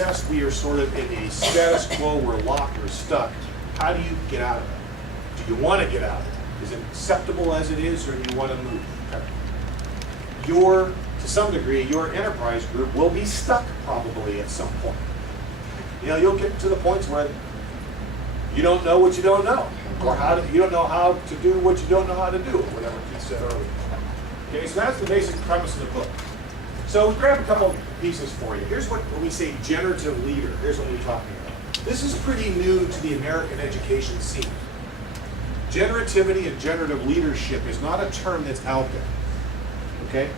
success, we are sort of in a status quo, we're locked or stuck. How do you get out of it? Do you want to get out of it? Is it acceptable as it is, or do you want to move? To some degree, your enterprise group will be stuck probably at some point. You know, you'll get to the points where you don't know what you don't know, or you don't know how to do what you don't know how to do, or whatever you said earlier. Okay, so that's the basic premise of the book. So grab a couple pieces for you. Here's what when we say generative leader, here's what we're talking about. This is pretty new to the American education scene. Generativity and generative leadership is not a term that's out there. Okay?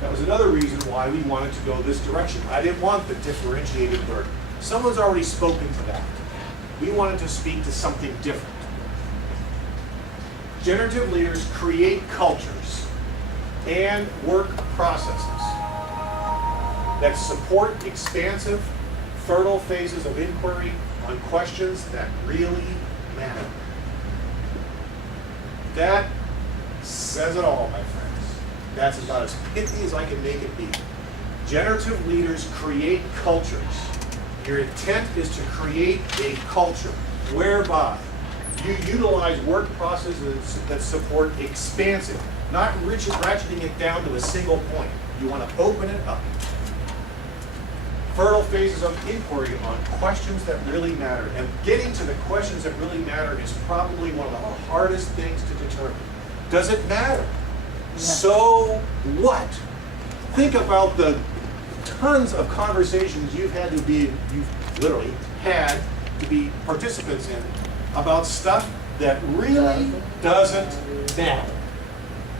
That was another reason why we wanted to go this direction. I didn't want the differentiated learning. Someone's already spoken to that. We wanted to speak to something different. Generative leaders create cultures and work processes that support expansive, fertile phases of inquiry on questions that really matter. That says it all, my friends. That's about as pithy as I can make it be. Generative leaders create cultures. Your intent is to create a culture whereby you utilize work processes that support expansive, not ratcheting it down to a single point. You want to open it up. Fertile phases of inquiry on questions that really matter. And getting to the questions that really matter is probably one of the hardest things to determine. Does it matter? Yeah. So what? Think about the tons of conversations you've literally had to be participants in about stuff that really doesn't matter.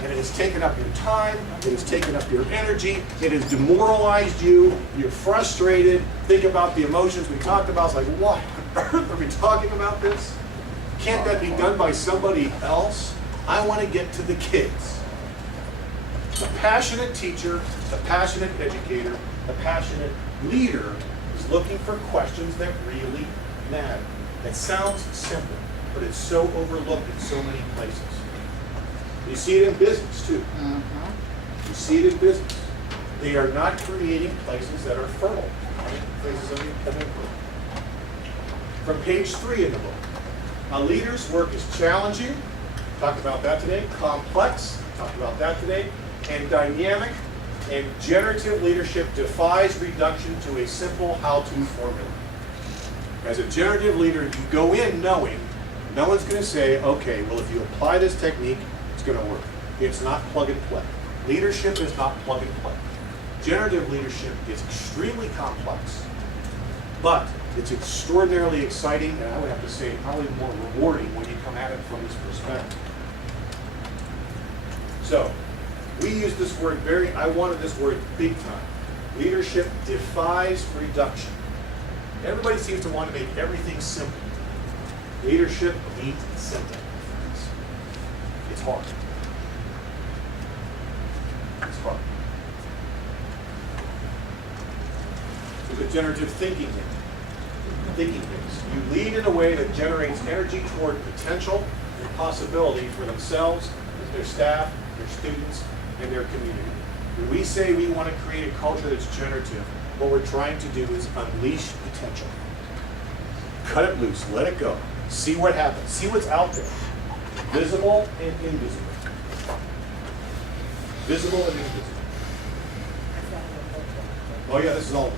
And it has taken up your time, it has taken up your energy, it has demoralized you, you're frustrated. Think about the emotions we talked about. It's like, what on earth are we talking about this? Can't that be done by somebody else? I want to get to the kids. The passionate teacher, the passionate educator, the passionate leader is looking for questions that really matter. It sounds simple, but it's so overlooked in so many places. You see it in business too. You see it in business. They are not creating places that are fertile, places of inquiry. From page 3 in the book, a leader's work is challenging. Talked about that today. Complex. Talked about that today. And dynamic. And generative leadership defies reduction to a simple how-to formula. As a generative leader, you go in knowing no one's going to say, okay, well, if you apply this technique, it's going to work. It's not plug and play. Leadership is not plug and play. Generative leadership is extremely complex, but it's extraordinarily exciting, and I would have to say probably more rewarding when you come at it from this perspective. So, we use this word I wanted this word big time. Leadership defies reduction. Everybody seems to want to make everything simple. Leadership ain't simple. It's hard. It's hard. There's a generative thinking here. Thinking things. You lead in a way that generates energy toward potential and possibility for themselves, their staff, their students, and their community. When we say we want to create a culture that's generative, what we're trying to do is unleash potential. Cut it loose, let it go. See what happens, see what's out there. Visible and invisible. Visible and invisible. Oh yeah, this is all.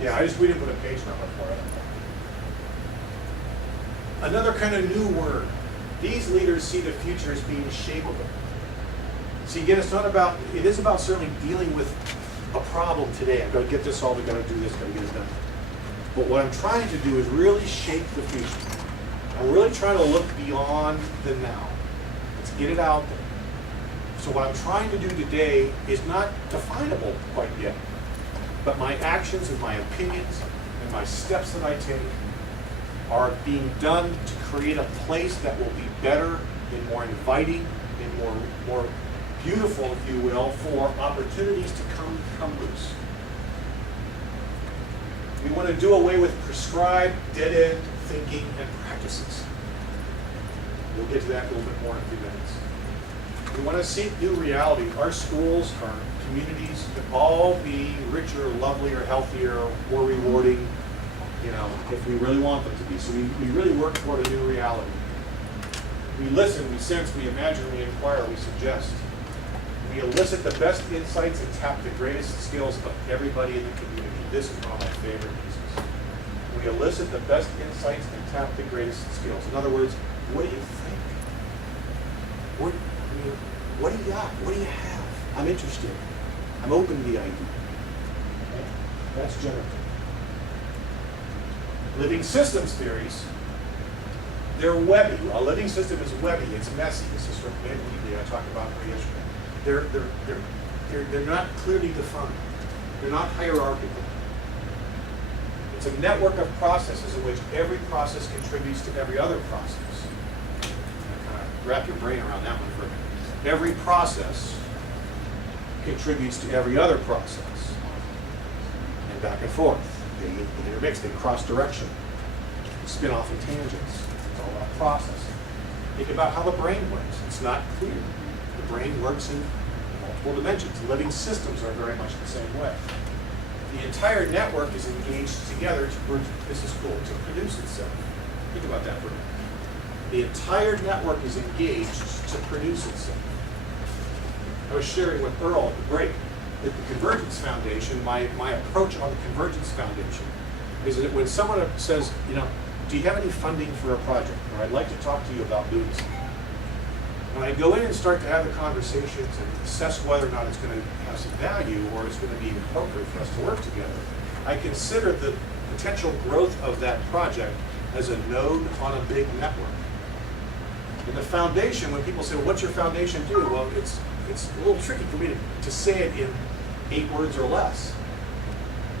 Yeah, we didn't put a page number for it. Another kind of new word. These leaders see the future as being shapeable. See, again, it is about certainly dealing with a problem today. I've got to get this solved, I've got to do this, I've got to get it done. But what I'm trying to do is really shape the future. I'm really trying to look beyond the now. Let's get it out there. So what I'm trying to do today is not definable quite yet. But my actions and my opinions and my steps that I take are being done to create a place that will be better and more inviting and more beautiful, if you will, for opportunities to come loose. We want to do away with prescribed, dead-end thinking and practices. We'll get to that a little bit more in a few minutes. We want to seek new reality. Our schools, our communities could all be richer, lovelier, healthier, more rewarding, you know, if we really want them to be. So we really work toward a new reality. We listen, we sense, we imagine, we inquire, we suggest. We elicit the best insights and tap the greatest skills of everybody in the community. This is one of my favorite pieces. We elicit the best insights and tap the greatest skills. In other words, what do you think? What do you got? What do you have? I'm interested. I'm open to the idea. Okay? That's generative. Living systems theories, they're webby. A living system is webby. It's messy. This is from Ed Weebly I talked about yesterday. They're not clearly defined. They're not hierarchical. It's a network of processes in which every process contributes to every other process. Kind of wrap your brain around that one for a minute. Every process contributes to every other process. And back and forth. They intermix, they cross direction, spin off in tangents. It's all about processing. Think about how the brain works. It's not clear. The brain works in multiple dimensions. Living systems are very much the same way. The entire network is engaged together to, this is cool, to produce itself. Think about that for a minute. The entire network is engaged to produce itself. I was sharing with Earl at the break that the Convergence Foundation, my approach on the Convergence Foundation is that when someone says, you know, do you have any funding for a project? Or I'd like to talk to you about doing something. When I go in and start to have the conversations and assess whether or not it's going to have some value or it's going to be appropriate for us to work together, I consider the potential growth of that project as a node on a big network. In the foundation, when people say, well, what's your foundation do? Well, it's a little tricky for me to say it in 8 words or less,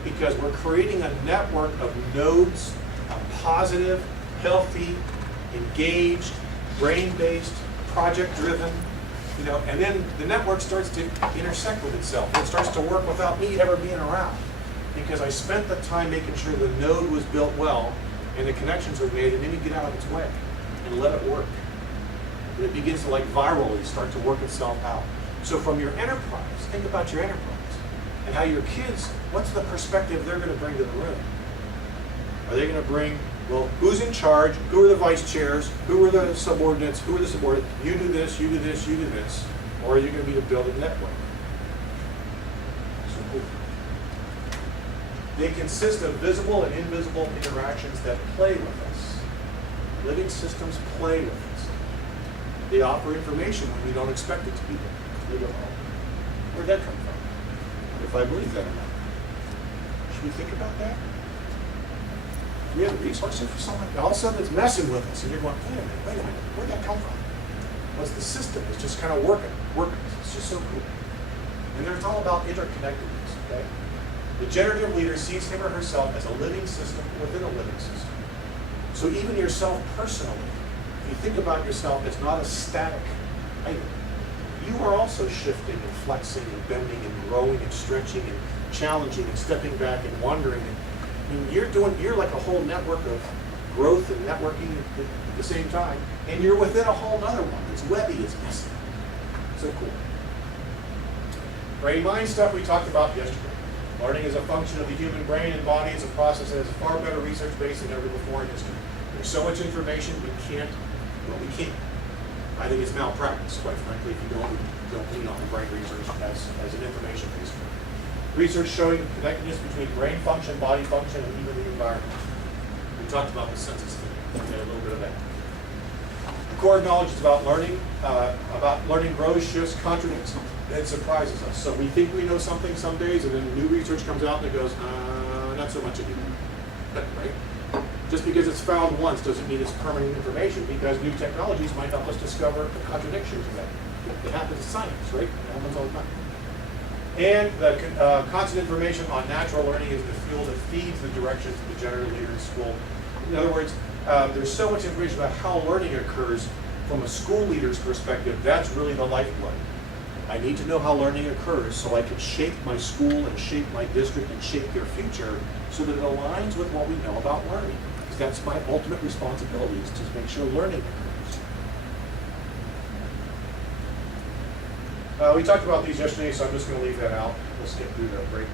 because we're creating a network of nodes, a positive, healthy, engaged, brain-based, project-driven, you know, and then the network starts to intersect with itself. It starts to work without me ever being around, because I spent the time making sure the node was built well and the connections are made, and then you get out of its way and let it work. And it begins to, like, virally start to work itself out. So from your enterprise, think about your enterprise and how your kids, what's the perspective they're going to bring to the room? Are they going to bring, well, who's in charge? Who are the vice chairs? Who are the subordinates? Who are the subordinates? You do this, you do this, you do this. Or are you going to be the building network? So cool. They consist of visible and invisible interactions that play with us. Living systems play with us. They offer information when we don't expect it to be there. They go, oh, where'd that come from? If I believe that or not. Should we think about that? We have resources for something, all of a sudden it's messing with us, and you're going, wait a minute, where'd that come from? Well, it's the system, it's just kind of working. It's just so cool. And it's all about interconnectedness, okay? The generative leader sees him or herself as a living system within a living system. So even yourself personally, if you think about yourself as not a static item, you are also shifting and flexing and bending and growing and stretching and challenging and stepping back and wondering. I mean, you're like a whole network of growth and networking at the same time, and you're within a whole other one. It's webby, it's messy. So cool. Brain-mind stuff we talked about yesterday. Learning is a function of the human brain and body. It's a process that has a far better research base than ever before in history. There's so much information we can't. I think it's malpractice, quite frankly, if you don't lean on the brain research as an information base. Research showing the connectedness between brain function, body function, and even the environment. We talked about the census today. We had a little bit of that. The core of knowledge is about learning. Grows, shifts, contradicts, and surprises us. So we think we know something some days, and then new research comes out and it goes, not so much anymore. Right? Just because it's found once doesn't mean it's permanent information, because new technologies might help us discover a contradiction to that. It happens in science, right? It happens all the time. And the constant information on natural learning is the fuel that feeds the directions of the generative leader in school. In other words, there's so much information about how learning occurs from a school leader's perspective. That's really the lifeblood. I need to know how learning occurs so I can shape my school and shape my district and shape their future so that it aligns with what we know about learning. Because that's my ultimate responsibility, is to make sure learning occurs. We talked about these yesterday, so I'm just going to leave that out. We'll skip through the break.